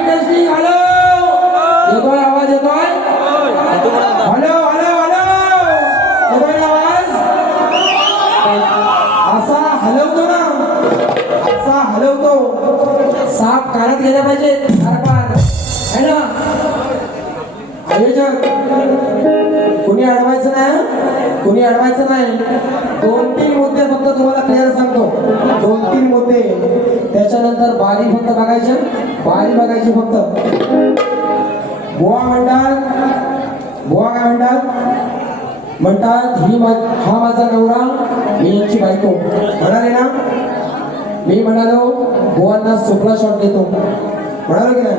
Mic testing. Hello येतोय आवाज येतोय. हॅलो हॅलो हॅलो येतोय आवाज. असा हलवतो ना असा हलवतो. साप कानात गेला पाहिजे फार है ना. आयोजक कुणी अडवायचं नाही कुणी अडवायचं नाही. 2-3 मुद्दे फक्त तुम्हाला क्लिअर सांगतो. 2-3 मुद्दे त्याच्यानंतर बारी फक्त बघायची. बारी बघायची फक्त. बुवा म्हणतात बुवा काय म्हणतात म्हणतात हा माझा नवरा मी यांची बायको म्हणाले ना. मी म्हणालो बुवांना सुपला शॉट देतो म्हणालो की नाही.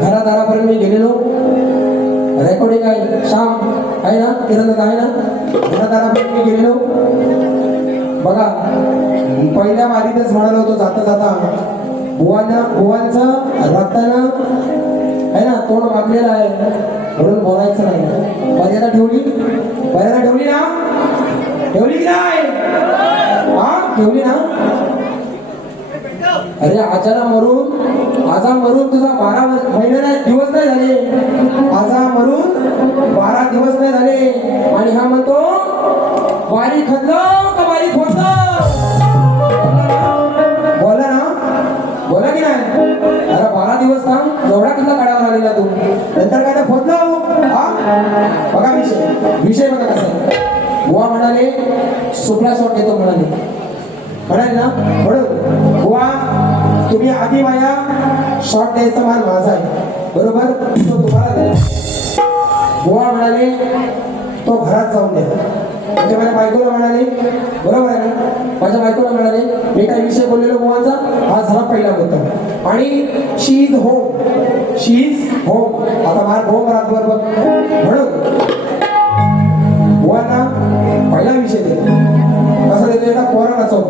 घरादारापर्यंत मी गेलेलो. रेकॉर्डिंग आहे श्याम आहे ना किरण आहे ना. घरादारापर्यंत मी गेलेलो. बघा पहिल्या वारीतच म्हणालो होतो जाता जाता बुवांचं रक्तानं आहे ना तोंड वाकलेलं आहे म्हणून बोलायचं नाही. मर्यादा ठेवली ना. ठेवली की नाही. हा ठेवली ना. अरे आजा मरून तुझा 12 महिने नाही दिवस नाही झाले. आजा मरून 12 दिवस नाही झाले आणि हा म्हणतो वारी खदलो का वारी खोदलो. बोला ना बोला की नाही. अरे 12 दिवस थांब एवढा किल्ला काढावा लागलेला तू नंतर काय तर खोदलो. हा बघा विषय बघा कसा. बुवा म्हणाले सुपला शॉट देतो म्हणाले ना. म्हणून बुवा तुम्ही आधी माया शॉट द्यायचा मान माझा आहे बरोबर. तो तुम्हाला दिला. बुवा म्हणाले तो घरात जाऊन द्या. म्हणजे माझ्या बायकोला म्हणाले बरोबर आहे ना. माझ्या बायकोला म्हणाले मी काही विषय बोललेलो बुवांचा हा झाला पहिला मुद्दा. आणि शी इज होम आता मार होम रातभर बघ म्हणून बुवांना पहिला विषय देतो. कसा देतो एका पोराला चौक.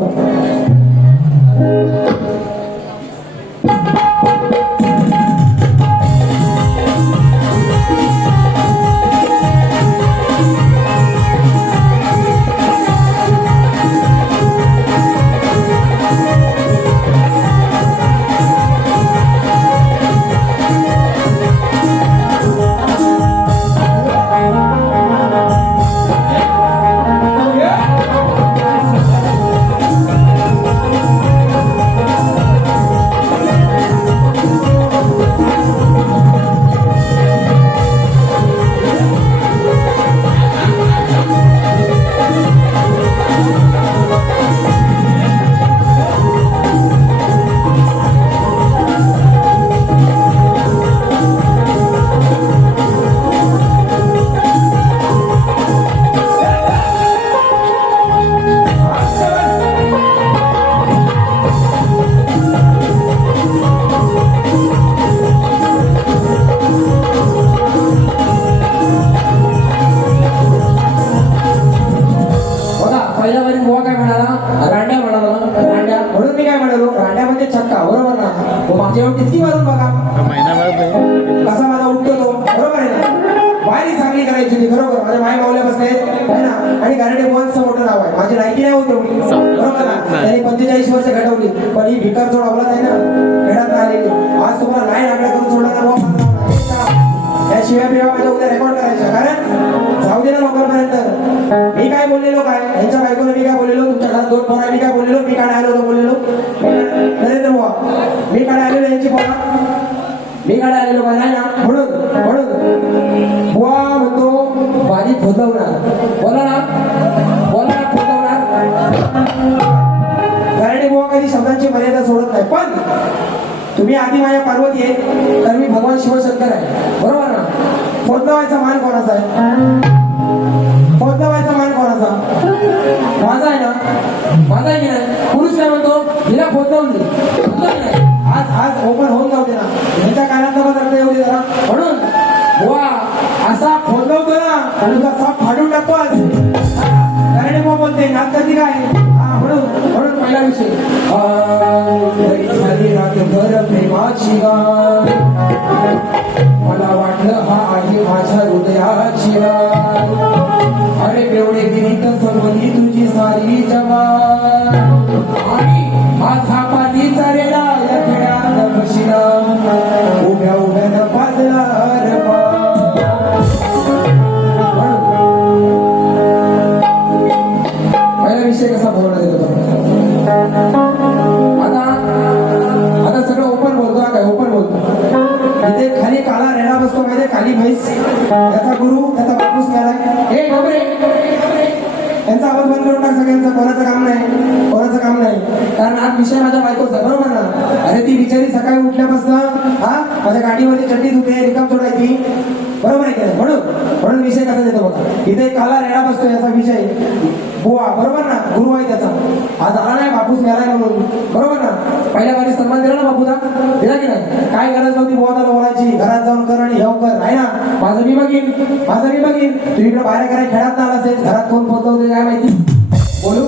कसा माझा उठतो तो बरोबर आहे ना. वारी चांगली करायची होती बरोबर. माझ्या माय मावल्या बसले आहे ना. आणि गारडे बुवांचं मोठं नाव आहे. माझी लायकी नाही होती एवढी बरोबर ना. त्यांनी 45 वर्ष घडवली पण ही भिकार जोड अवलाद आहे ना खेळात आलेली. आज तुम्हाला लाईन आकडे करून सोडला या शिव्या बिव्या माझ्या उद्या रेकॉर्ड करायच्या. कारण जाऊ दे ना लोकांपर्यंत. मी काय बोललेलो काय यांच्या बायकोला मी काय बोललेलो तुमच्या घरात 2 पोरा मी काय बोललेलो. मी काय आलो होतो बोललेलो नरेंद्र बुवा. मी काय आलेलो यांची पोरा मी काय आलेलो काय नाही ना. म्हणून बुवा म्हणतो वारी खोदवणार. बोला ना खोदवणार. गारडे बुवा कधी शब्दांची मर्यादा सोडत नाही. पण तुम्ही आधी माझ्या पार्वती आहे तर मी भगवान शिवशंकर आहे बरोबर ना. खोदवायचा मान कोणाचा आहे. खोदवायचा मान कोणाचा माझा आहे ना. माझा आहे की नाही. पुरुष काय म्हणतो हिला खोदवली आज ओपन होऊन जाऊ दे ना. ह्याच्या कानातला पण येऊ दे जरा. म्हणून बुवा असा खोदवतो ना तुझा साप फाडून टाकतो. आज कारण मग बोलते नात कधी काय. म्हणून पहिला विषय झाली रात्रभर प्रेमाची गाय. मला वाटलं हा आहे माझ्या हृदयाची गाय. अरे बेवडे गिरीत संबंधी तुझी सारी जवान. आणि माझा पाठीचा रेला या खेळात बशिला. त्याचा गुरु त्याचा बापूस मिळालाय. हे घाबरे यांचा आवाज बंद करून टाक सगळ्यांचं. कोणाचं काम नाही, कोणाचं काम नाही. कारण आज विषय माझ्या बायकोचा, बरोबर ना? अरे ती बिचारी सकाळी उठल्यापासून माझ्या गाडीवरची चड्डी धुते, रिकाम सोडायची, बरोबर आहे की नाही? म्हणून विषय कसा देतो बघा. इथे काला रेडा बसतो याचा विषय बुवा, बरोबर ना? गुरु आहे त्याचा. आज आला नाही बापूस मिळालाय म्हणून, बरोबर ना? पहिल्या बारी सन्मान दिला ना बापूचा, दिला की नाही? काय गरज नव्हती बुवाला बोलायची, घरात जाऊन कर आणि हेव कर, आहे ना? माझं मी बघीन. तू इकडे बाहेर करायला खेळात ना आलासेल, घरात कोण पोहोचवते काय माहिती, बोलू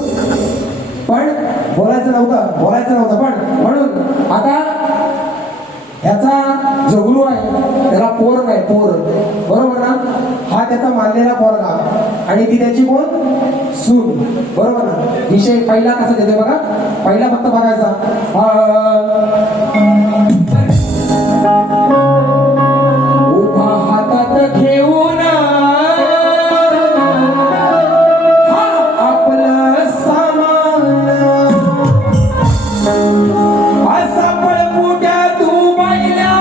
पण बोलायचं नव्हतं. पण म्हणून आता ह्याचा जो गुरु आहे त्याला पोर नाही, पोर, बरोबर ना? हा त्याचा मानलेला पोरगा आणि ती त्याची कोण सून, बरोबर ना? विषय पहिला कसा देते बघा. पहिला फक्त बघायचा उभा हातात घेऊन आपलं सामान असा पळपुट्या तू बाईल्या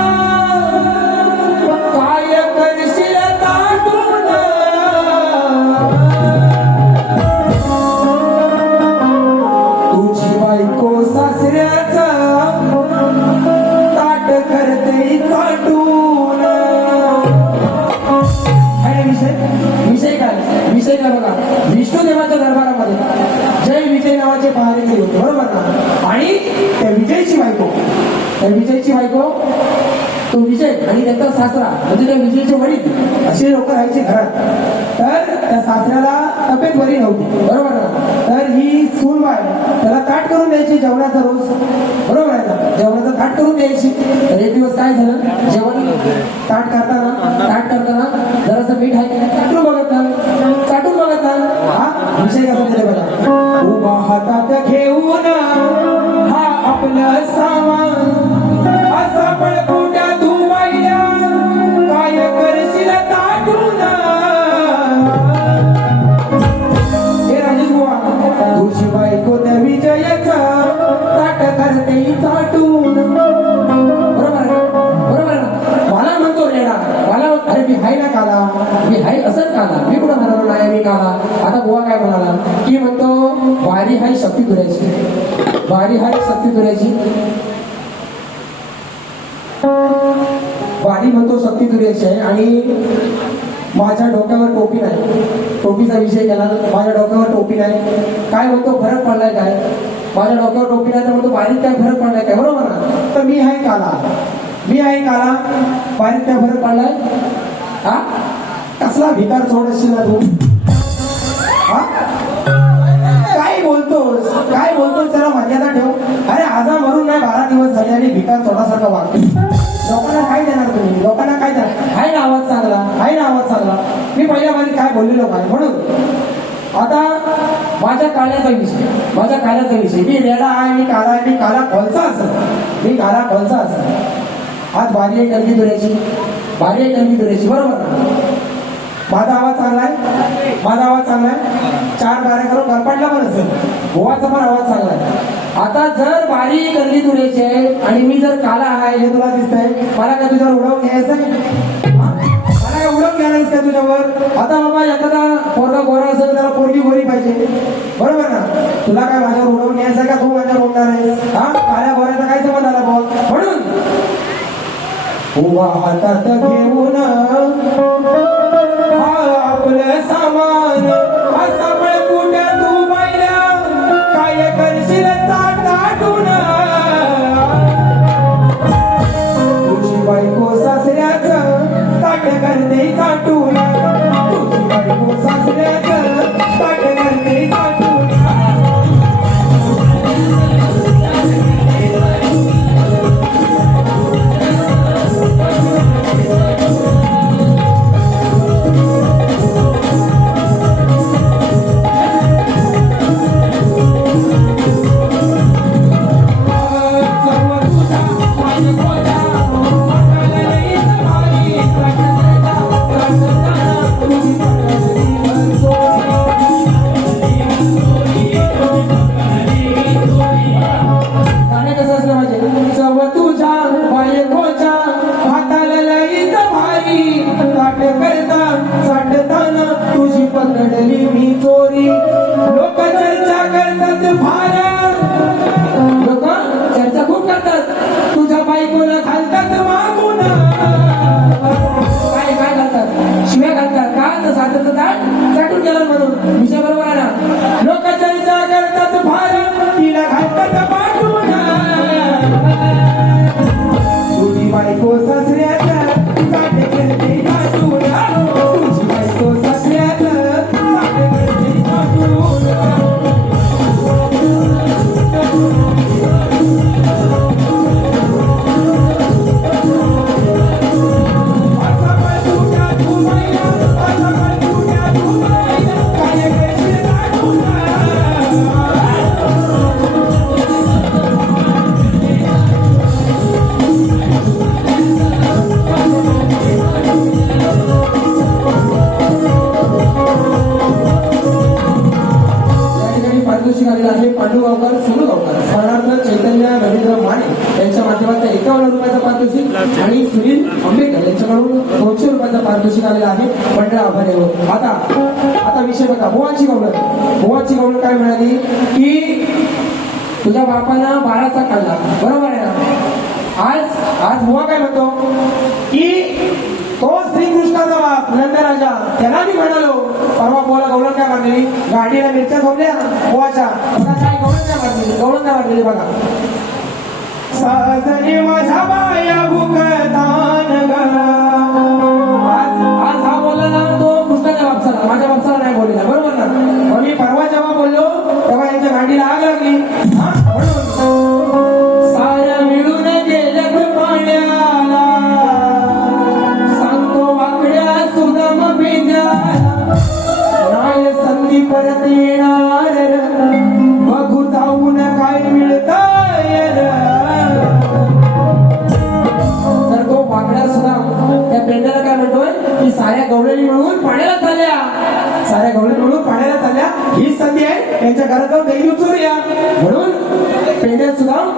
काय करशील ताटून तुझी बायको सासऱ्याचं ताट करते चाटून. विषय काय बघा. विष्णुदेवाच्या दरबारामध्ये जय विजय नावाचे पहारे केले होते, बरोबर ना? आणि त्या विजयची बायको तो विजय आणि त्याचा सासरा म्हणजे त्या विजयचे वडील असे लोक राहायचे घरात. तर त्या सासऱ्याला तब्येत बरी नव्हती, बरोबर ना? तर ही सूनबाई त्याला ताट करून द्यायची जेवणाचा रोज, बरोबर आहे ना? जेवणाचं ताट करून द्यायची. तर एक दिवस काय झालं, जेवण ताट करताना जरासं मीठ आहे चाटून बघत ना. हा विषय कसा दिले बघा. उभा हातात घेऊन हा आपलं सामान असा पळपुट्या तू बाईल्या काय करशील ताटून. हे राजेश बुवा, तुझी बायको त्या विजयाचं ताट करते चाटून, बरोबर ना? मला म्हणतो रेडा, अरे मी हाय ना काला, मी हाय असंच काला, मी कुठं म्हणालो नाही मी काला. आता बुवा काय म्हणाला की म्हणतो वारी हाय शक्ती तुऱ्याची. वारी म्हणतो शक्ती तुऱ्याची आहे आणि माझ्या डोक्यावर टोपी नाही. टोपीचा विषय केला, माझ्या डोक्यावर टोपी नाही. काय म्हणतो फरक पडलाय काय? माझ्या डोक्यावर टोपी नाही तर म्हणतो वारीत काय फरक पडलाय काय, बरोबर ना? तर मी आहे काला, वारीत काय फरक पडलाय? हा कसला भिकार सोडशील ना तू? हा काय बोलतोस त्याला मर्यादा ठेव. अरे आजा मरून नाही 12 दिवस झाले आणि भिकार सोडासारखं वागतो. लोकांना काय देणार तुम्ही? हाय ना आवाज चांगला. मी पहिल्या बारी काय बोललेलो काय. म्हणून आता माझ्या काल्याचा विषय मी रेडा आहे, मी काला कोलचा असं. आज बारी आहे टंकी दुऱ्याची, बरोबर ना? माझा आवाज चांगला आहे. 4 बाऱ्या करून गरपाटला पण असेल. गोवाचा पण आवाज चांगला आहे. आता जर बारी गल्ली तुऱ्याची आहे आणि मी जर काला आहे हे तुला दिसतंय, मला काय तुझ्यावर उडवून घ्यायचं? मला काय उडवून घ्यायचं का तुझ्यावर? आता बाबा एखादा पोरगा गोरा असेल त्याला पोरगी गोरी पाहिजे, बरोबर ना? तुला काय माझ्यावर उडवून घ्यायचं का? तू माझ्यावर उडणार आहे? हा काळ्या गोऱ्याचा काय संबंध आला बोल? म्हणून उभा हातात घेऊन हा आपलं सामान असा पळपुट्या तू बाईल्या काय करशील ताटून. तुझी बायको सासऱ्याचं ताट करते चाटून. बायकोला घालतात मागून काय काय घालतात शिव्या घालतात का तर साखरेचं ताट चाटून गेलं म्हणून विषय बरोबर आहे ना लोकांच्या विचार करतात फार तिला घालतात पाठवून तुझी बायको सासऱ्याचं साठे करते घाटून तुझी बायको सासऱ्याचं साठे करते घाटून पारितोषिक आलेलं आहे पांडू गावकर सोनू गावकर स्मरणार्थ चैतन्य रवींद्र माने यांच्या माध्यमातून 51 रुपयाचं पारितोषिक आणि सुनील आंबेडकर यांच्याकडून 200 रुपयाचं पारितोषिक आलेलं आहे मंडळ आभारी आहोत. आता विषय बघा बुवाची गवळण काय म्हणाली की तुझ्या बापानं 12चा काढला बरोबर आहे ना आज बुवा काय म्हणतो की तो श्रीकृष्णाचा बाप नंदराजा त्याला मी म्हणालो परवा बोला गवळण काय मारलेली गाडीला मिरच्या झोपल्या बुवाच्या काय गवळण काय मारलेली बघा साजनी माझ्या बाया भुकतान आज हा बोलला ना तो कृष्णाच्या बापसाला माझ्या बापसाला नाही बोललेला बरोबर ना मग मी परवा जेव्हा बोललो तेव्हा यांच्या गाडीला आग लागली म्हणून साऱ्या मिळून गेल्या पाण्याला सांगतो वाकड्या सुदाम पेंद्याला नाही संधी परत येणार बघू जाऊन काय मिळतंय तर तो वाकड्या सुदाम त्या पेंड्याला काय म्हणतोय की साऱ्या गवळणी मिळून पाण्याला चालल्या ही संधी आहे त्यांच्या घरात जाऊन दैनी उचलूया म्हणून पेंड्या सुदाम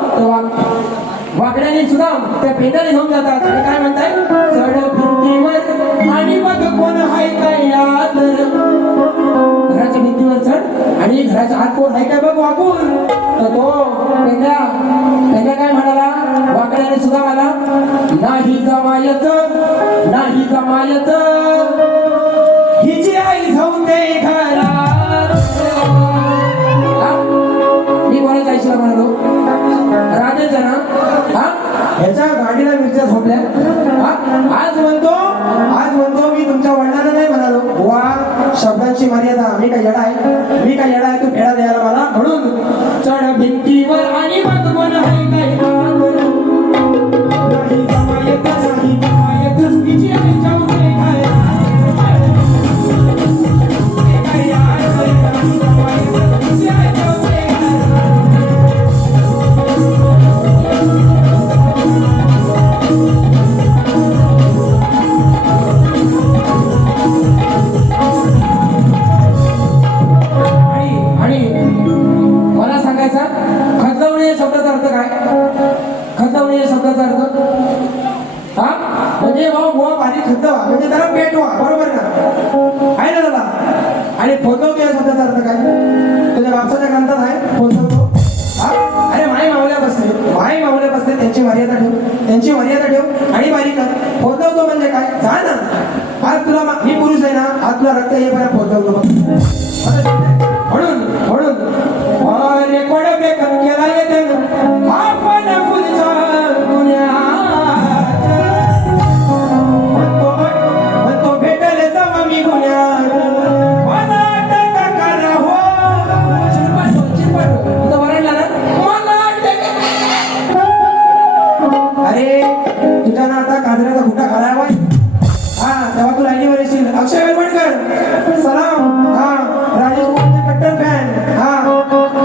वाकड्याने सुदाम त्या पेंड्याला घेऊन जातात आणि काय म्हणताय चढ भिंतीवर आणि बघ कोण हाय काय यात घराच्या भिंतीवर चढ आणि घराच्या आत कोण हाय काय बघ वाकून तर तो पेंड्या काय म्हणाला वाकड्याने सुदामाला नाही जमायचं हिची आई जाऊन दे घरात मी कोणाच्या आईशीला म्हणालो राजाच्या ना ह्याच्या गाडीला मिरच्या झोपल्या आज म्हणतो मी तुमच्या वडिलांना नाही म्हणालो वा शब्दांची मर्यादा मी काय येडा आहे तू फेडा द्यायला मला म्हणून चढ भिंतीवर आणि बघ कोण आहे काय नाही जमायचं तिची आई जाऊन दे म्हणजे बुवा बारीक खतवा म्हणजे त्याला पेटवा बरोबर ना आहे ना दादा आणि फोतवतो या शब्दाचा अर्थ काय तुझ्या बापसाच्या ग्रंथात आहे फोतवतो अरे माई मावल्या बसले त्यांची मर्यादा ठेव आणि बारीक फोतवतो म्हणजे काय जा ना आज तुला मी पुरुष आहे ना आज तुला रक्त येईपर्यंत फोतवतो म्हणून रेकॉर्ड ब्रेक केला येते आपण पुढच्या तुझ्या ना आता काजऱ्याचा खुटा घालावा तेव्हा तू लाईनीवर येशील अक्षय वेलवणकर सलाम राजेश मोहनचे कट्टर फॅन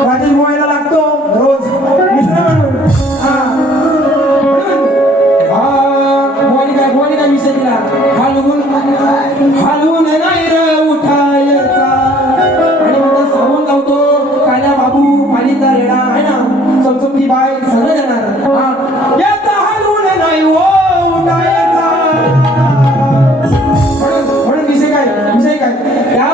राजेश मोहनला लागतो रोज मित्र म्हणून मोहनी काय विषय दिला हालवून नाही र उठायचा आणि म्हणतात सांगून लावतो काल्या बाबू पालीचा रेडा आहे ना चमचमती बाय सगळं देणार याचा हालवून नाही उठायचा म्हणून विषय काय त्या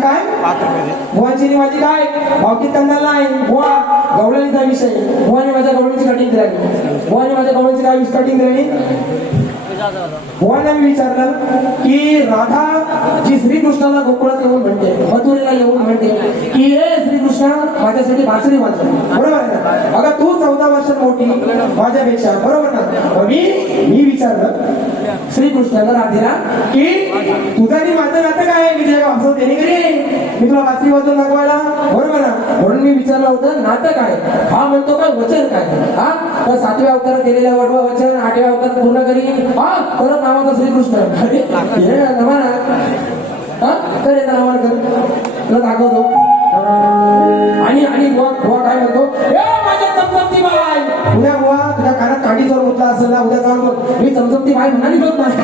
माझी काय बुवांची आणि माझी काय भावकीत कंदाल नाही बुवा गवळणीचा विषय बुवाने माझ्या गवळणीची कटिंग दिली बुवाने माझ्या गवळणीची काय कटिंग दिली बुवाने मी विचारलं की राधा जी श्रीकृष्णाला गोकुळात येऊन म्हणते मथुरेला येऊन म्हणते की हे श्रीकृष्ण माझ्यासाठी बासरी वाजव बरोबर आहे ना अगं तू 14 वर्षात मोठी माझ्यापेक्षा बरोबर ना मग मी विचारलं श्रीकृष्णाला राधेला की तुझं आणि माझं नातं काय आहे मी तुझ्या वाचव देणे घरी मी तुला बासरी वाजवून दाखवायला बरोबर ना म्हणून मी विचारलं होतं नातं काय हा म्हणतो काय वचन काय हा तर 7व्या अवतारात दिलेल्या वडवं वचन 8व्या अवतारात पूर्ण करी हा परत नावाचा श्रीकृष्ण अरे हे नमन हा कर येतं नमन कर तुला दाखवतो आणि बुवा काय म्हणतो माझ्या चमचमती बाई उद्या बुवा तुझ्या कानात काठी जोर मुतला असेल ना उद्या जाऊन मी चमचमती बाई म्हणाली होत नाही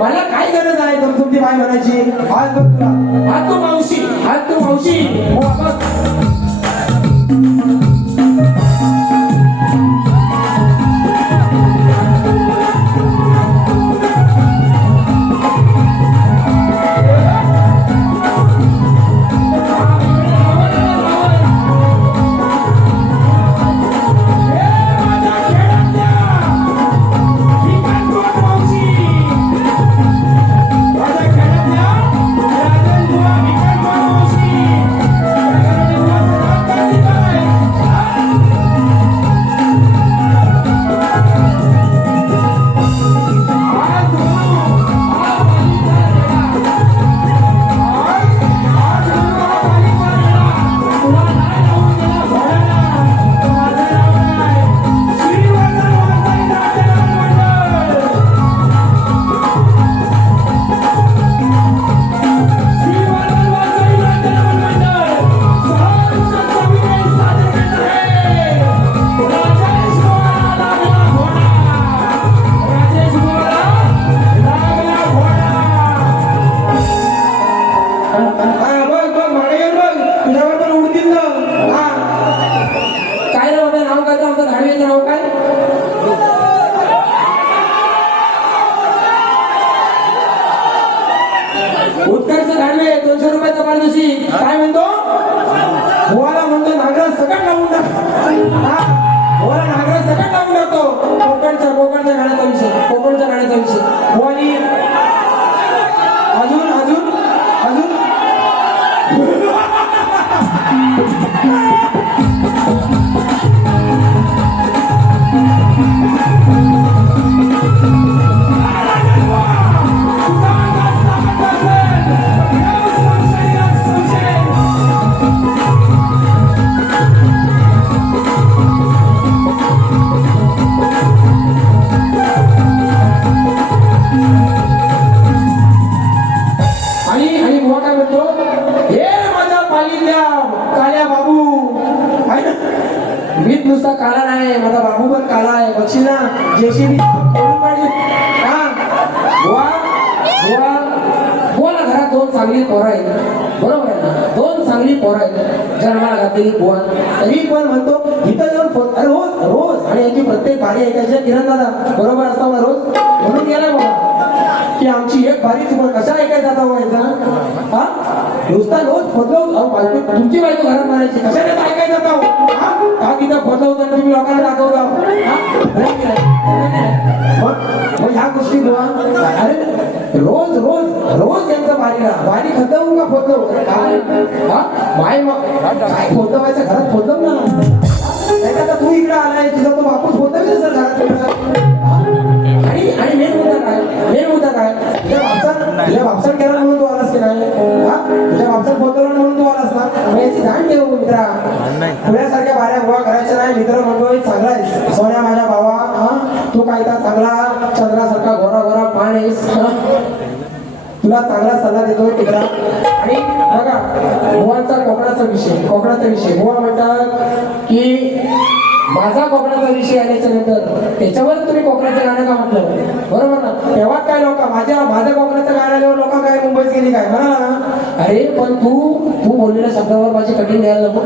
मला काय गरज आहे चमचमती बाई म्हणायची आज बघ तुला आज तू मावशी बुवा बघ उत्कर्ष घालवे 200 रुपयाचा पारितोषी काय म्हणतो बुवाला म्हणतो नागरा सकट लावून टाक बुवाला नागरा सकट लावून टाकतो कोकणच्या गाण्याचा विषय बुवानी अजून मीच नुसता काला नाही माझा बाबू पण काला आहे बघशील ना जेसीबी बुवाला घरात 2 चांगली पोरं आहेत बरोबर आहे ना 2 चांगली पोरं आहेत जन्माला घातलेली बुवा तरी पण म्हणतो इथं येऊन रोज आणि याची प्रत्येक बारी ऐकायची किरण दादा बरोबर असतो ना रोज म्हणून गेला बाबा की आमची एक बारी तुम्हाला कशा ऐकायचा आता व्हायचा हा नुसता रोज फसवतो तुमची बायको घरात मारायची कशाने ऐकायचं जाता तिथं फसवतो तुम्ही लोकांना दाखवता मग ह्या गोष्टी अरे रोज त्यांचं बारी खतम का फोटो माय काय फोटो व्हायचं घरात फोटो ना तू इकडे आलाय तुझा तो बापूस होता सर घरात आणि मेन मुद्दा काय तुझ्या बापसान केला म्हणून तू आलास की नाही तुझ्या बापसान फोटो म्हणून तू आलास ना याची जाण ठेव मित्रा पुण्यासारख्या बाऱ्या गोवा करायच्या नाही मित्र म्हणतोय चांगला आहे सोन्या माझ्या भावा तू काय का चांगला चंद्रासारखा गोरा पाण आहेस तुला चांगला सल्ला देतोय मित्रा आणि बघा बुवांचा कोकणाचा विषय बुवा म्हणतात की माझा कोकणाचा विषय आल्याच्या नंतर त्याच्यावर तुम्ही कोकणाचं गाणं का म्हटलं बरोबर ना तेव्हा काय लोक माझ्या कोकणाचं गाणं आल्यावर लोक काय मुंबईत गेली काय म्हणाला ना अरे पण तू बोललेल्या शब्दावर माझी कठीण द्यायला नको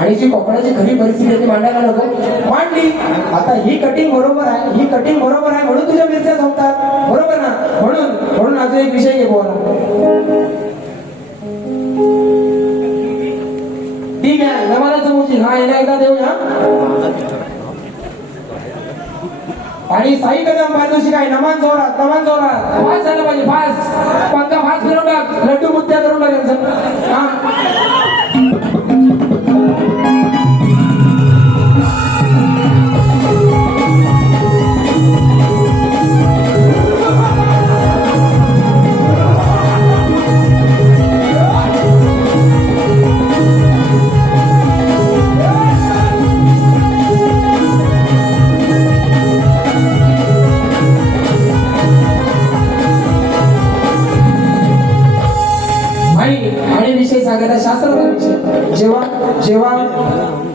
आणि जी कोकणाची खरी परिस्थिती ती मांडायला नको मांडली आता ही कटिंग बरोबर आहे म्हणून तुझ्या मिरच्या संपतात बरोबर ना म्हणून अजून एक विषय घे बोला ठीक आहे नमाला समोरची हा याला एकदा देऊया आणि साई कदम पारितोषिक आहे नमान जोरात फास्ट झालं पाहिजे फास्ट पंखा फास्ट फिरवून टाक लड्डू मुद्द्या करून टाक आणि विषय सांगायचा शास्त्राचा विषय जेव्हा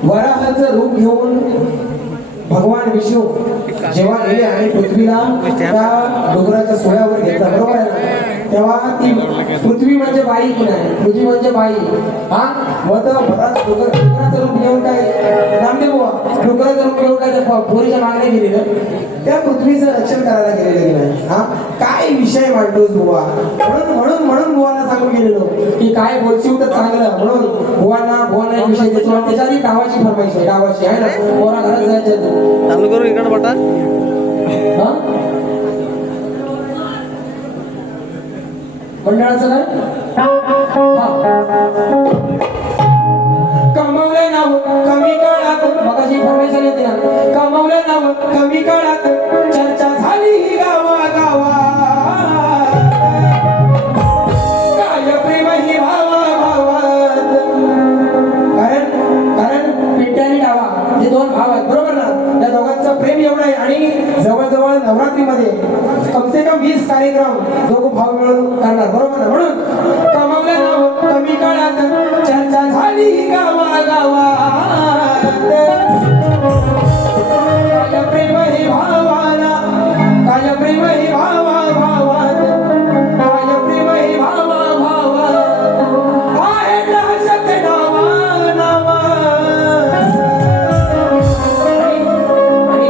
वराहाचं रूप घेऊन भगवान विष्णू जेव्हा गेले आणि पृथ्वीला त्या डोंगराच्या सोयावर घेतला बरोबर आहे तेव्हा ती पृथ्वी म्हणजे बाई की नाही पृथ्वी म्हणजे बाई हा मग डोंगराचं रूप घेऊन काय रामदेव बुवा डोंगराचं रूप घेऊन काय त्या पोरीच्या मागणे गेलेलं त्या पृथ्वीचं रक्षण करायला गेलेलं की नाही हा काय विषय मांडतोस बुवा म्हणून बुवाला सांगून गेलेलो की काय बोलशील तर चांगलं म्हणून बुवांना एक विषय देतो आणि त्याच्या आधी गावाची फरमाईश आहे गावाची आहे ना पोरा घरात जायचं चालू करू इकडे बटा मंडळाचं काय कमवलं नाव कमी काळात मगाशी फरमाईश आली होती ना कमवलं नाव कमी काळात चर्चा झाली ही गावात काय प्रेम ही भावात कारण पिंट्या आणि डावा हे दोन भाव आहेत बरोबर ना त्या दोघांचं प्रेम एवढं आहे आणि जवळजवळ नवरात्रीमध्ये कम से कम 20 कार्यक्रम दोघं भाव मिळून करणार बरोबर ना म्हणून कमवलं नाव कमी काळात चर्चा झाली गावात काय प्रेम हे भावाला काय प्रेम हे भावात काय प्रेम हे भावात आहे दहशत नावा आणि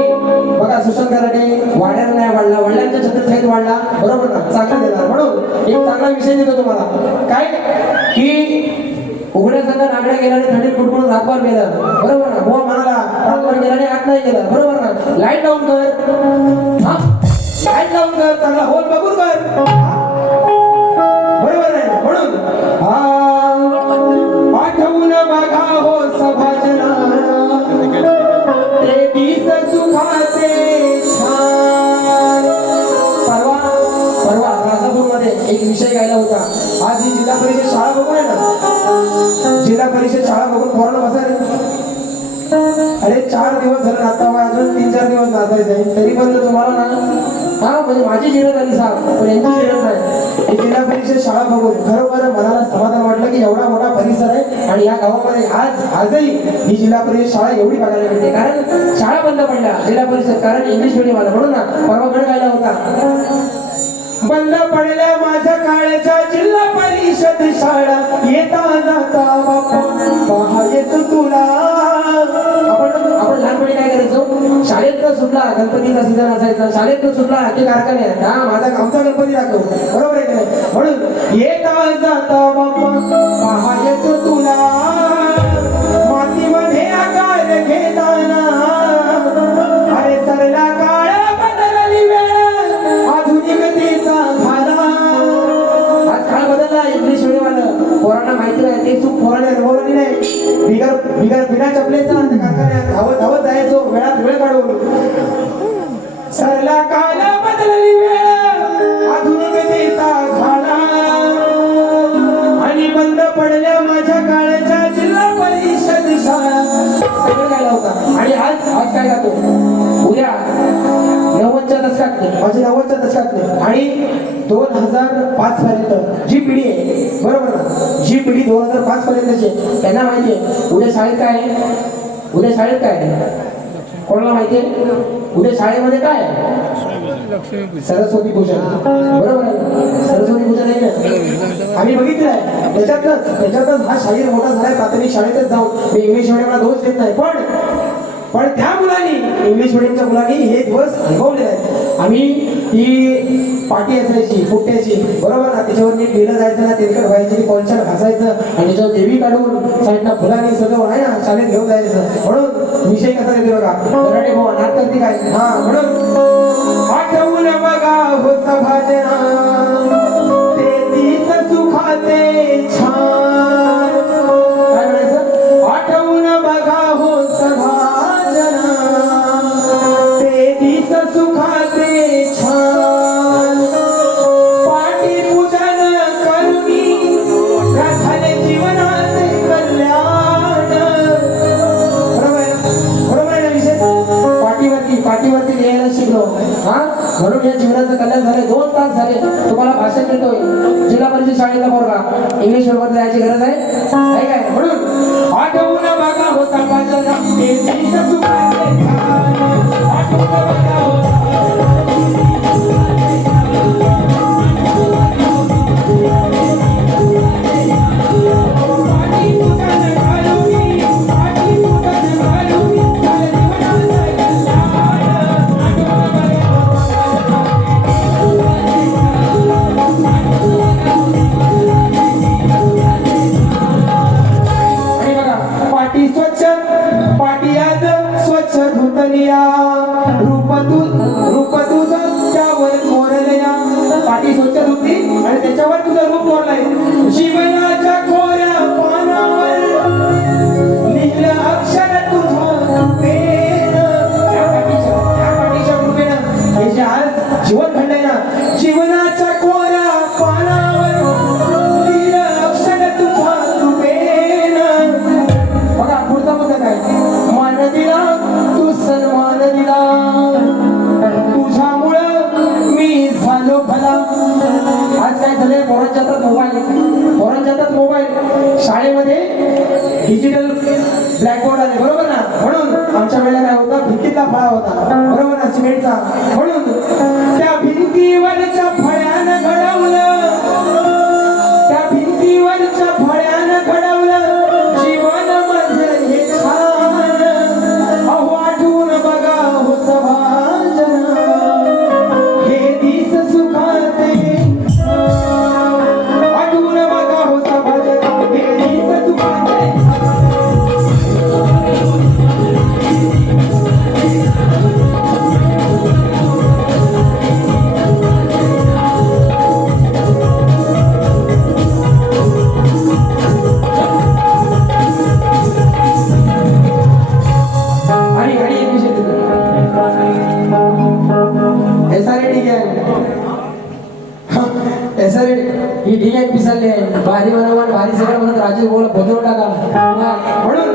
बघा सुशांत कराटे वाड्याला नाही वाढला वडिलांच्या छत्रछाईत वाढला बरोबर ना चांगलं देणार म्हणून एक चांगला विषय देतो तुम्हाला काय की उघड्या संघ नागड्या गेला आणि थंडीत कुटकुळून रातभर गेलं बरोबर ना बुवा म्हणाला रातभर गेला आणि आत नाही गेलं बरोबर ना लाईट लावून कर हा लाईट लावून कर चांगला होल बघून कर बरोबर आहे म्हणून आठवून बघा हो सभाजना ते 20 सुखाचे परवा राजापूरमध्ये एक विषय गायला होता आज ही जिल्हा परिषद शाळा बघून आहे ना जिल्हा परिषद शाळा बघून पोरांना बसायला अरे 4 दिवस झाले आता अजून 3-4 दिवस नाचायचं आहे तरी पण तुम्हाला ना हा म्हणजे माझी जिरत आली साहेब पण यांची जिरत नाही ही जिल्हा परिषद शाळा बघून खरोखर मनाला समाधान वाटलं की एवढा मोठा परिसर आहे आणि या गावामध्ये आजही ही जिल्हा परिषद शाळा एवढी बघायला मिळते कारण शाळा बंद पडल्या जिल्हा परिषद कारण इंग्लिश मीडियम आलं म्हणून ना परवा गड गायला होता बंद पडल्या माझ्या काळच्या जिल्हा परिषद शाळा येता जाता बापा पहायच तुला आपण लहानपणी काय करायचो शाळेत सुटला गणपतीचा सीझन असायचा शाळेत सुटला की कारखान्यात हा माझा आमचा गणपती राहतो बरोबर आहे की नाही म्हणून येता जाता बापा पहायच तुला मातीमध्ये आकार घेताना अरे सरला काळ बदलली वेळ आधुनिकतेचा झाला आज काळ बदलला इंग्लिश मीडियम आलं पोरांना माहिती नाही ते चूक पोरांनी अनुभवली नाही बिना चपलेचा कारखान्यात धावत जायचो वेळात वेळ काढून सरला काळ बदलली वेळ आधुनिकतेचा झाला आणि बंद पडल्या माझ्या काळाच्या जिल्हा परिषद शाळा सगळं गायला होता आणि आज काय गातो उद्या 90च्या दशकातले माझे 90च्या दशकातले आणि 2005 पर्यंत जी पिढी आहे बरोबर ना जी पिढी 2005 पर्यंतची त्यांना माहिती आहे उद्या शाळेत काय आहे उद्या शाळेत काय आहे कोणाला माहिती आहे उद्या शाळेमध्ये काय आहे सरस्वती पूजन बरोबर आहे सरस्वती पूजन आहे आम्ही बघितलं आहे त्याच्यातच हा शाहीर मोठा झालाय प्राथमिक शाळेतच जाऊन मी इंग्लिश मीडियमला दोष देत नाही पण त्या मुलांनी इंग्लिश मीडियमच्या मुलांनी हे दिवस अनुभवले आहेत आम्ही ही पाटी असायची पुट्ट्याची, बरोबर ना, त्याच्यावर नीट लिहिलं जायचं ना, तेलकट व्हायची, कोणच्यानं घासायचं आणि त्याच्यावर देवी काढून साईडला फुलांनी सजवून आहे ना शाळेत घेऊन जायचं. म्हणून विषय कसा येते बघा, कराटे भाऊ नाट करते काय, हा म्हणून आठवून बघा हो सभाजना ते दिस सुखाचे छान. काय म्हणायचं, आठवून बघा हो सभाजना ते दिस सुखाचे छान. पाटी पूजन करुणी झाले जीवनाचे कल्याण. बरोबर आहे ना? बरोबर आहे ना विषय, पाठीवरती लिहायला शिकलो हा, म्हणून या जीवनाचं कल्याण झाले. 2 तास झाले तुम्हाला भाषण देतोय, जिल्हा परिषद शाळेला पोरगा इंग्लिश वर जायची गरज आहे काय. म्हणून आठवून बघा हो समाजाला ते दिस सुखाचे छान. आठवून बघा हो रूप तुझं त्यावर कोरलया. पाठी स्वच्छ धुतली आणि त्याच्यावर तुझं रूप कोरलंय. जीवनाच्या कोऱ्या पानावर लिहिलं अक्षर तुझं रूपेनं. त्या पाठीच्या रूपेनं हे जे आज जीवन घडलंय ना, जीवनाच्या कोऱ्या पानावर लिहिलं अक्षर तुझं रूपेनं. बघा पुढचा मुद्दा काय, मान दिला तू सन्मान दिला, तुझ्यामुळं मी झालो भला. आज काय झालंय, पोरांच्या हातात मोबाईल, शाळेमध्ये डिजिटल ब्लॅकबोर्ड आले, बरोबर ना. म्हणून आमच्या वेळेला काय होता, भिंतीतला फळा होता, बरोबर ना, सिमेंटचा. म्हणून त्या भिंतीवरच्या फळ्यानं घडवलं, त्या भिंतीवरच्या फळ्यानं घडवलं जीवन माझं हे छान. अहो आठवून बघा हो सभाजना हे दिस सुखाचे. आठवून बघा हो सभाजना हे दिस सुखाचे. ही ठीक आहे पिसलले भारी बनवून भारी सगळं म्हणत राजू बोल बदलून टाका. म्हणून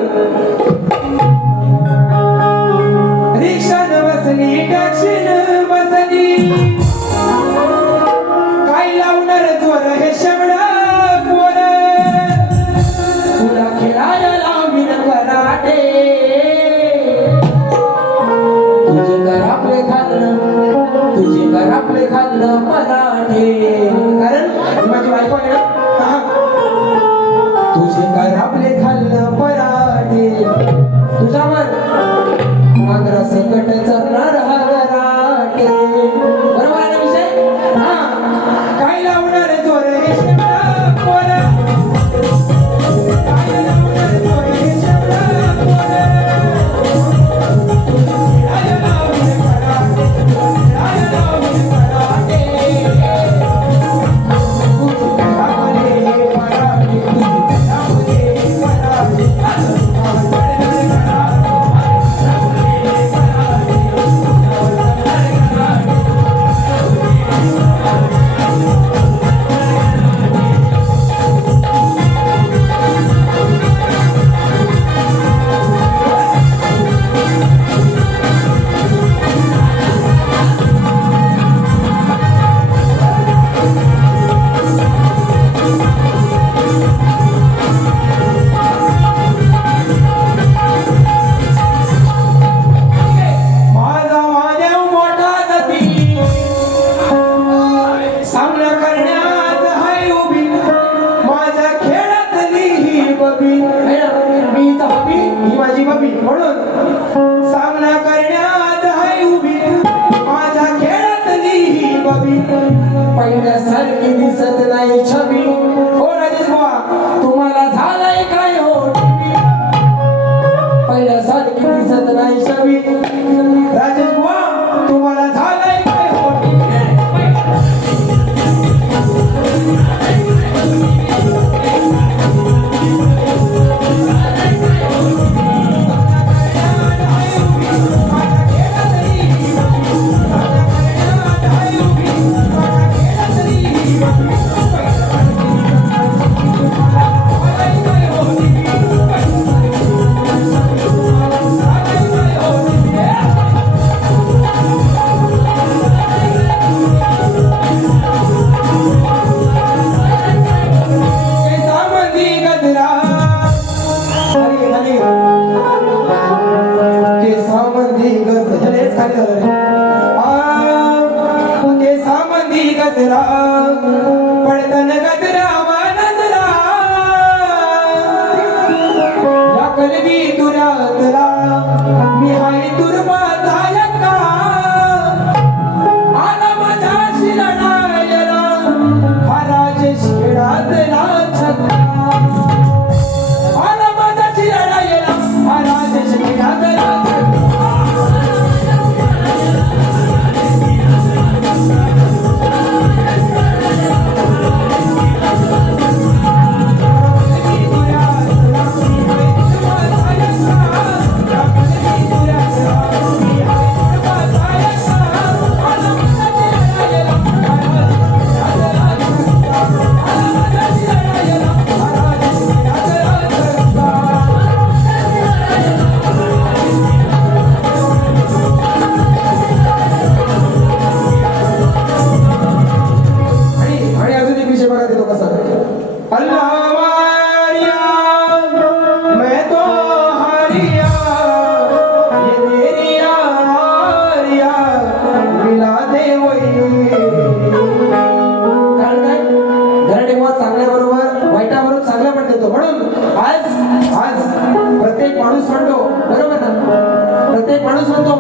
रिक्षा न बसली टॅक्सी न बसली काय लावणार जोर हे शेवडा पोर. तुला खेळायला लावीन कराटे, तुझे घर आपले खाल्लं, तुझे घर आपले खाल्लं मराठे. कारण माझी बायको आहे ना, तुझे घर आपले खाल्लं पराठे, तुझ्यावर मागरा सकट चरणार हा गराटे. बरोबर आहे ना विषय, हा काय लावणार जोर हे शेवडा पोर, काय लावणार जोर हे शेवडा पोर. काय लावणार पराठे, काय लावणार पराठे. म्हणून सामना करण्यात हाय उभी माझ्या खेळातली ही बबी. पहिल्यासारखी दिसत नाही छबी हो राजेश बुवा तुम्हाला झालाय काय हो पहिल्यासारखी दिसत नाही छबी राजेश बुवा तुम्हाला झालाय काय हो पडतन गजरा नजरा या कलगी तुरातला मी हाय तुरबाचा यक्का आला माझ्या शिरडायला हा राजेश खेळातला छक्का आला माझ्या शिरडायला हा राजेश खेळातला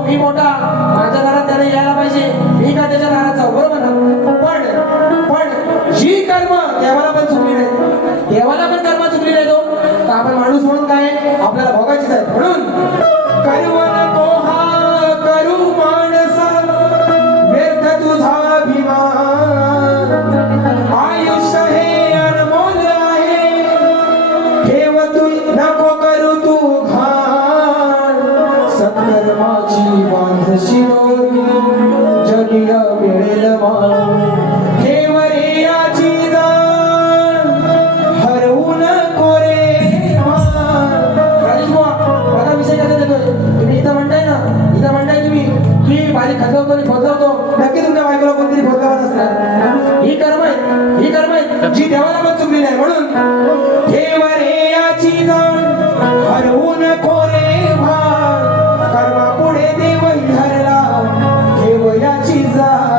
मी मोठा माझ्या घरात त्याने यायला पाहिजे मी का त्याच्या घरात जाऊ बरोबर ना पण जी कर्म देवाला पण चुकली नाही देवाला पण कर्म चुकली नाही तो तर आपण माणूस म्हणून काय आपल्याला भोगायचीच आहे म्हणून करू नको हा करू माणसा व्यर्थ तुझा अभिमान आयुष्य हे अनमोल आहे ठेव तू नको करू तू घाण सत्कर्माची बांध शिरोरी जगिया मिळेल मान ठेव रे याची जाण हरवू नको रे मान राजेश बुवा बघा विषय कसा देतोय तुम्ही इथं म्हणताय तुम्ही की बारीक खतवतो आणि फोजवतो नक्की तुमच्या बायकोला कोणतरी फोजवत असणार ही कर्म आहे जी देवाला पण चुकली नाही म्हणून ठेव रे याची जाण हरवू नको रे भान कर्मा पुढे देव हरला ठेव याची जाण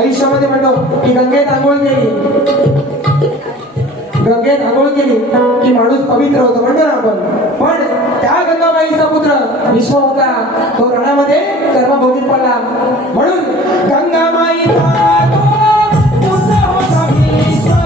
आयुष्यामध्ये म्हणतो की गंगेत आंघोळ केली की माणूस पवित्र होतो म्हणतो ना आपण पण त्या गंगाबाईचा पुत्र विश्व होता तो रणामध्ये कर्मभोगीत पडला म्हणून गंगाबाईचा पुत्र होता विश्व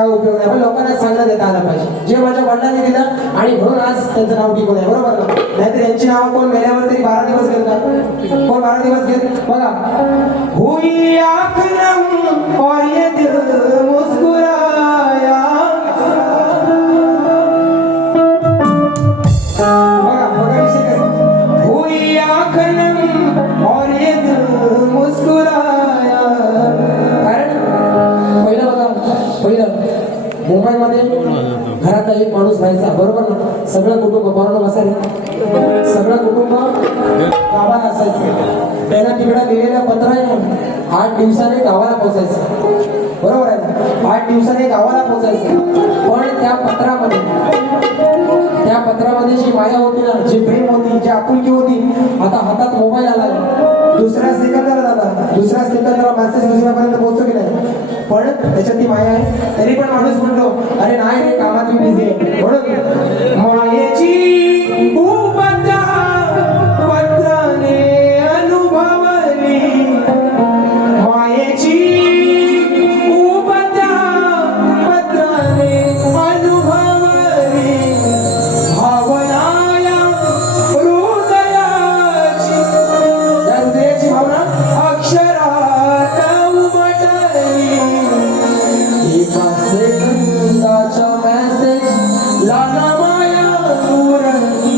काय उपयोग नाही. पण लोकांना सांगण्यात येता आलं पाहिजे जे माझ्या वडिलांनी दिलं आणि म्हणून आज त्यांचं नाव टिकून आहे, बरोबर ना? नाहीतर यांची नावं कोण मेल्यावर तरी 12 दिवस घेतात, कोण 12 दिवस घेत बघा. हुई आँख और ये दिल मुस्कुराया, बघा बघा विषय कसा. हुई आँख और ये दिल मुस्कुराया. कारण पहिलं बघा, पहिलं मुंबईमध्ये घरातला एक माणूस व्हायचा, बरोबर ना? सगळं कुटुंब बरोबर असायचं, सगळं कुटुंब गावाला असायचं. त्याला तिकडे लिहिलेलं पत्र आहे ना, 8 दिवसाने गावाला पोहोचायचं, बरोबर आहे ना? 8 दिवसाने गावाला पोहोचायचं. पण त्या पत्रामध्ये जी माया होती ना, जी प्रेम होती, जी आपुलकी होती, आता हातात मोबाईल आलाय, दुसऱ्या सेकंदाला झाला, दुसऱ्या सेकंदाला मेसेज दुसऱ्यापर्यंत पोहोचतो की नाही, पण त्याच्यात ती माया आहे. तरी पण माणूस म्हणतो अरे नाही रे, कामात मी बिझी आहे. म्हणून मायेची उपत्या पत्राने अनुभवली, मायेची उपत्या पत्राने अनुभवली, भावनाया हृदयाची, त्या हृदयाची भावना अक्षरात उमटली. एका सेकंदाचा मेसेज लाना माया उरली,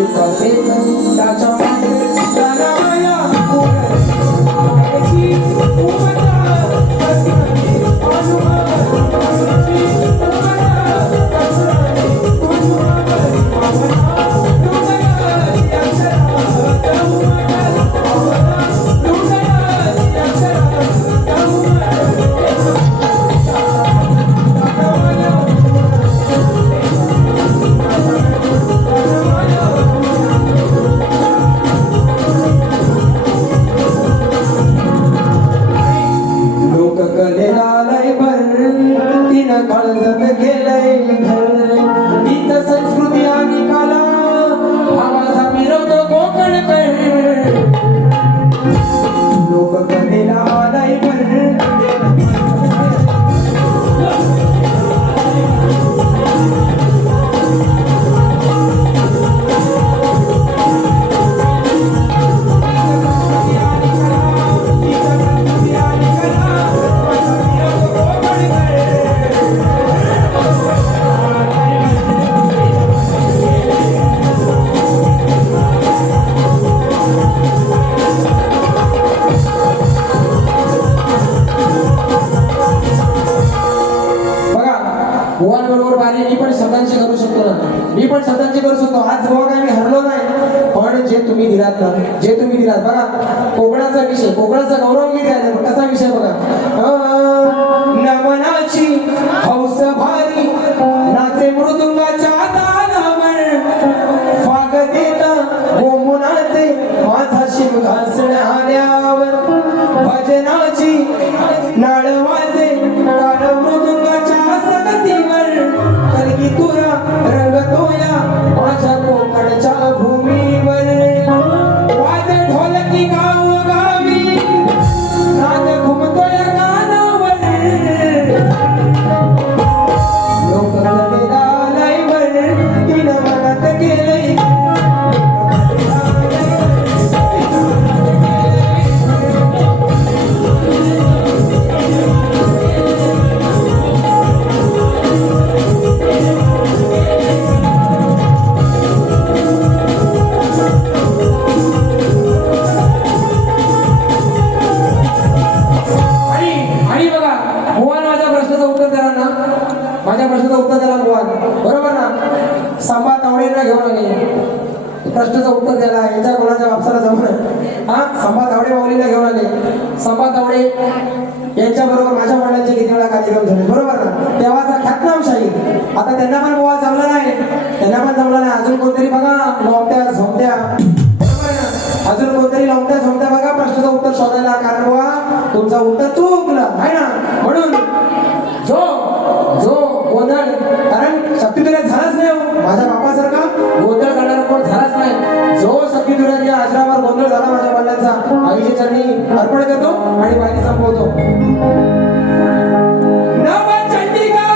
एका सेकंदाचा मेसेज लाना माया उरली. मायेची उपत्या पत्राने अनुभवली, मायेची उपत्या पत्राने अनुभवली, भावना हृदयाची अक्षरात उमटली, भावना हृदयाची अक्षरात उमटली. लोक कलेला लय भर, तिनं काळजात केलंय घर, तीच संस्कृती आणि कला हा माझा मिरवतो कोकणकर. लोक कलेला लय भर, बरोबर बारी मी पण शब्दांची करू शकतो ना, मी पण शब्दांची करू शकतो. आज बघा काय मी हरलो नाही, पण जे तुम्ही दिलात ना, जे तुम्ही दिलात बघा, कोकणाचा विषय, कोकणाचा गौरव मी द्यायला, पण कसा विषय बघा. नमनाची हौस भारी नाचे मृदुंगाच्या तालावर, फाग देता गोमुनाचे माझा शिव घासण्यावर, भजनाची नाळ वाजे ताल मृदुंगाच्या संगतीवर, कलगी तुरा रंगतोया माझ्या कोकणच्या भूमीवर, वाज ढोलकी गाव गावी नाद घुमतोय कानावर, लोक कलेला लय भर, तिनं मनात केलंय. आणि बघा, मोहन माझ्या प्रश्नाचं उत्तर द्याला ना, माझ्या प्रश्नाचं उत्तर द्याला मोहन, बरोबर ना? संभा तावडेला घेऊन आले, प्रश्नाचं उत्तर द्यायला यांच्या कोणाच्या वापसाला जमलं. हा, संभा तावडे माऊलीला घेऊन आले. संभा तावडे यांच्या बरोबर माझ्या वडिलांचे किती वेळा कार्यक्रम झाले, बरोबर ना? तेव्हाचा ख्यातनामशाही. आता त्यांना पण मोहन जमला नाही, त्यांना पण जमला नाही. अजून कोणतरी बघा लोमत्या झोमत्या, अजून कोणतरी लोमत्या झोमत्या बघा प्रश्नाचं उत्तर शोधायला. कारण बुवा तुमचं उत्तर चुकलं आहे ना, म्हणून जो जो गोंधळ, कारण शक्तिधुरा झालाच नाही हो. माझ्या बापासारखा गोंधळ करणारा कोण झालाच नाही. जो शक्तिधुरा या आश्रमावर गोंधळ झाला माझ्या वडिलांचा, आईच्या चरणी अर्पण करतो आणि वारी संपवतो. नवचंडिका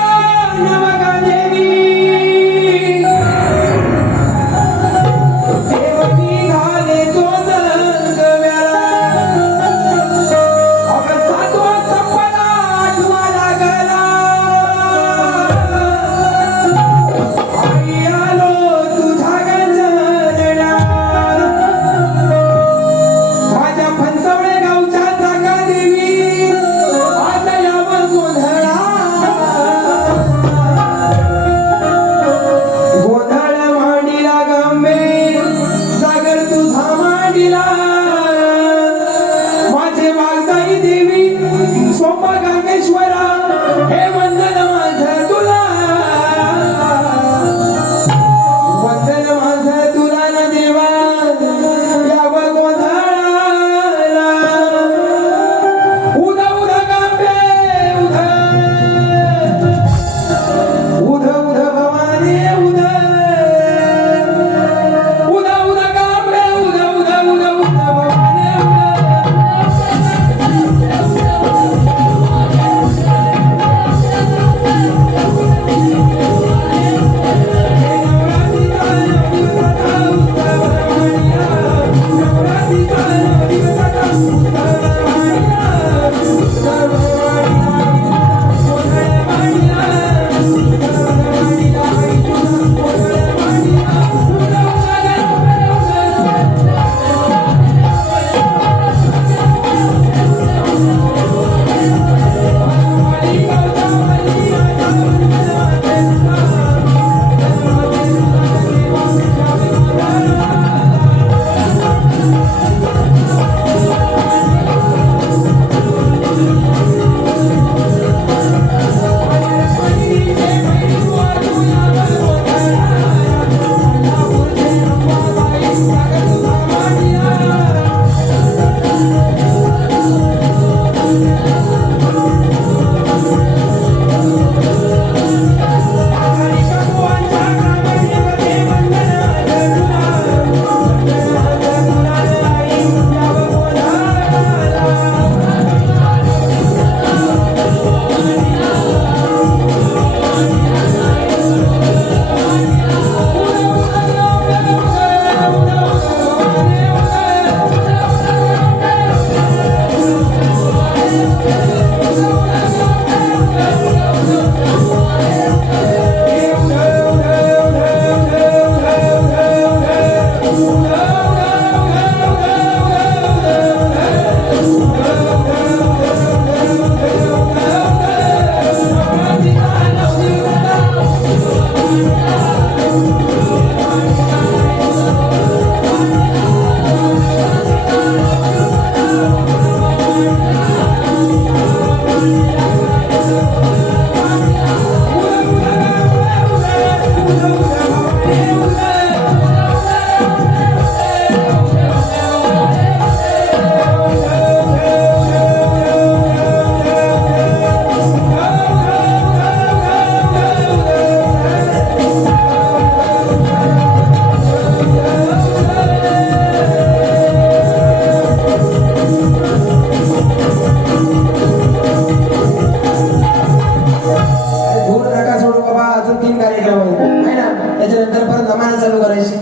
त्याच्यानंतर परत जमाना चालू करायची.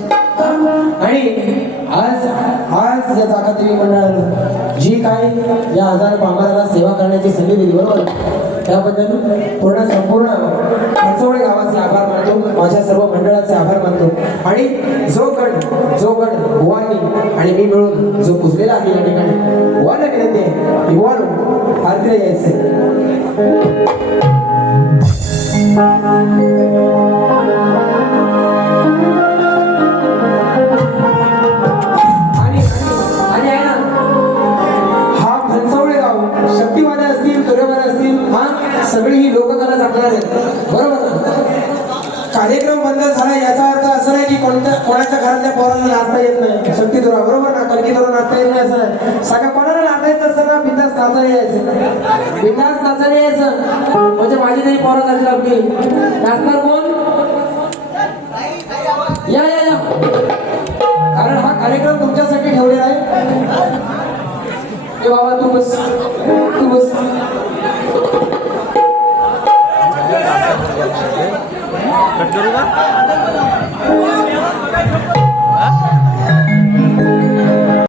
आणि आज आज या जागादेवी मंडळानं जी काही या हजार बांबाराला सेवा करण्याची संधी दिली बरोबर, त्याबद्दल पूर्ण संपूर्ण खरचवडे गावाचे आभार मानतो, माझ्या सर्व मंडळाचे आभार मानतो. आणि जो गड बुवांनी आणि मी मिळून जो पुजलेला आहे या ठिकाणी, बुवांना विनंती आहे की बुवानो आरतीला यायचंय. आणि आहे ना, हा फणसवडे गाव शक्तिवाले असतील, तुरेवाले असतील, हा सगळी ही लोककला जपणार आहेत बरोबर ना. कार्यक्रम बंद झाला याचा अर्थ असं नाही की कोणाच्या घरातल्या पोरांना नाचता येत नाही. शक्ती तुरा बरोबर ना, कलकी तुरा नाचता येत नाही असं नाही. सगळ्या कोणाला नाचायचं असं ना, बिंदास नाचायला यायचं, बिंदास नाचायला यायचं. म्हणजे माझी तरी पोरं झाली आपली नाचणार कोण?